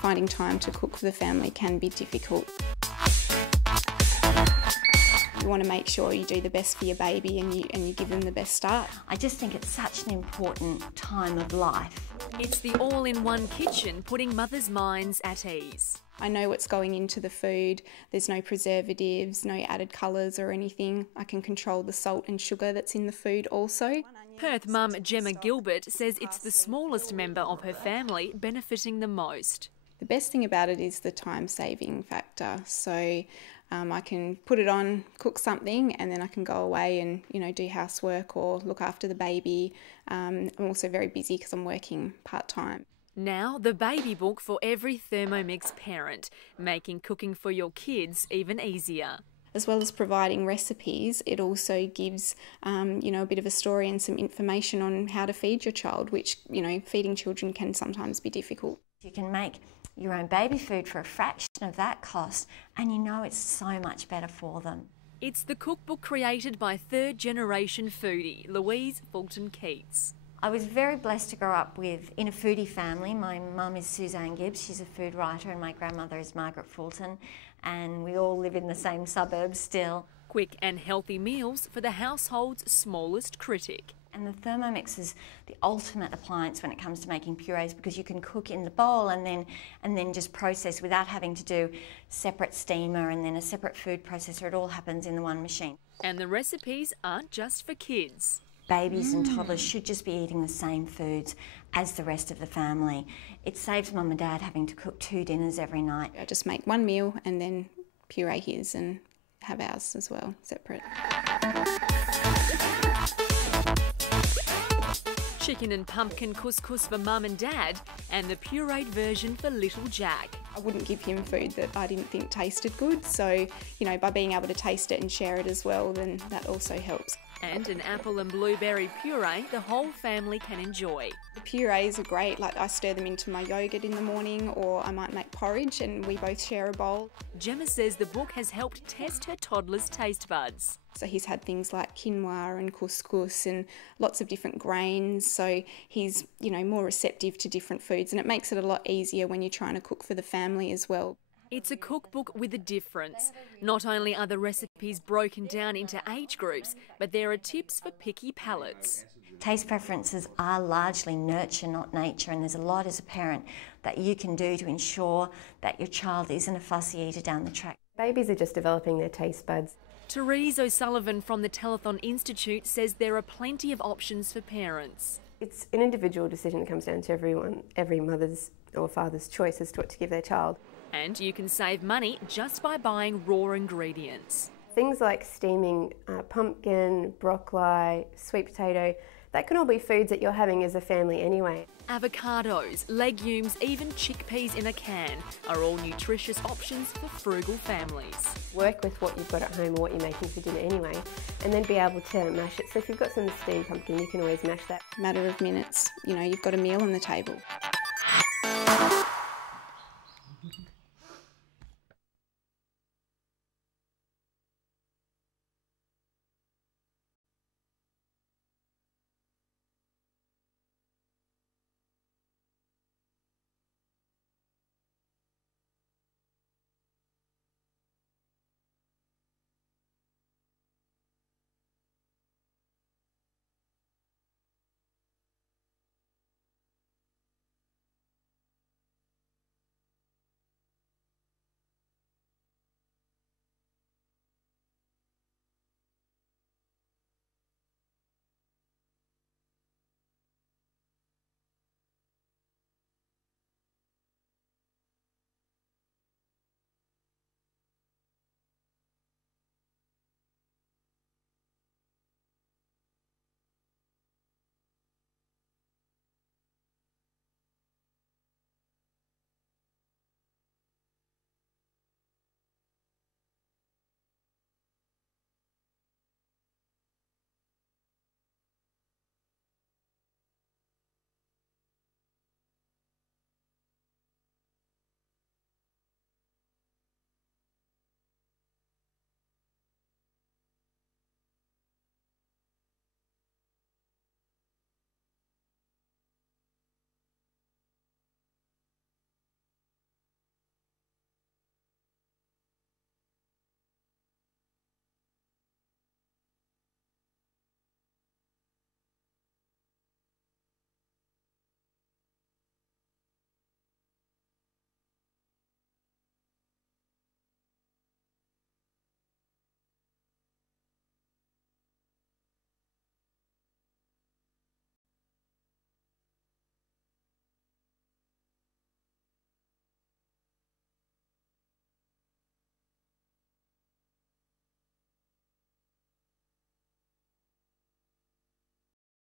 finding time to cook for the family can be difficult. You want to make sure you do the best for your baby and you give them the best start. I just think it's such an important time of life. It's the all-in-one kitchen putting mothers' minds at ease. I know what's going into the food. There's no preservatives, no added colours or anything. I can control the salt and sugar that's in the food also. Perth mum Gemma Gilbert says it's the smallest member of her family benefiting the most. The best thing about it is the time-saving factor. So I can put it on, cook something, and then I can go away and do housework or look after the baby. I'm also very busy because I'm working part-time. Now, the baby book for every Thermomix parent, making cooking for your kids even easier. As well as providing recipes, it also gives a bit of a story and some information on how to feed your child, which feeding children can sometimes be difficult. You can make your own baby food for a fraction of that cost, and it's so much better for them. It's the cookbook created by third-generation foodie Louise Fulton Keats. I was very blessed to grow up in a foodie family. My mum is Suzanne Gibbs, she's a food writer, and my grandmother is Margaret Fulton, and we all live in the same suburbs still. Quick and healthy meals for the household's smallest critic. And the Thermomix is the ultimate appliance when it comes to making purees, because you can cook in the bowl and then just process without having to do separate steamer and then a separate food processor. It all happens in the one machine. And the recipes aren't just for kids. Babies and toddlers should just be eating the same foods as the rest of the family. It saves mum and dad having to cook 2 dinners every night. I just make one meal and then puree his and have ours as well, separate. Chicken and pumpkin couscous for mum and dad, and the pureed version for little Jack. I wouldn't give him food that I didn't think tasted good, so by being able to taste it and share it as well, then that also helps. And an apple and blueberry puree the whole family can enjoy. The purees are great, like I stir them into my yogurt in the morning, or I might make porridge and we both share a bowl. Gemma says the book has helped test her toddler's taste buds. So he's had things like quinoa and couscous and lots of different grains, so he's more receptive to different foods, and it makes it a lot easier when you're trying to cook for the family as well. It's a cookbook with a difference. Not only are the recipes broken down into age groups, but there are tips for picky palates. Taste preferences are largely nurture, not nature, and there's a lot as a parent that you can do to ensure that your child isn't a fussy eater down the track. Babies are just developing their taste buds. Therese O'Sullivan from the Telethon Institute says there are plenty of options for parents. It's an individual decision that comes down to every mother's or father's choice as to what to give their child. And you can save money just by buying raw ingredients. Things like steaming pumpkin, broccoli, sweet potato, that can all be foods that you're having as a family anyway. Avocados, legumes, even chickpeas in a can are all nutritious options for frugal families. Work with what you've got at home or what you're making for dinner anyway, and then be able to mash it. So if you've got some steamed pumpkin, you can always mash that. Matter of minutes, you've got a meal on the table.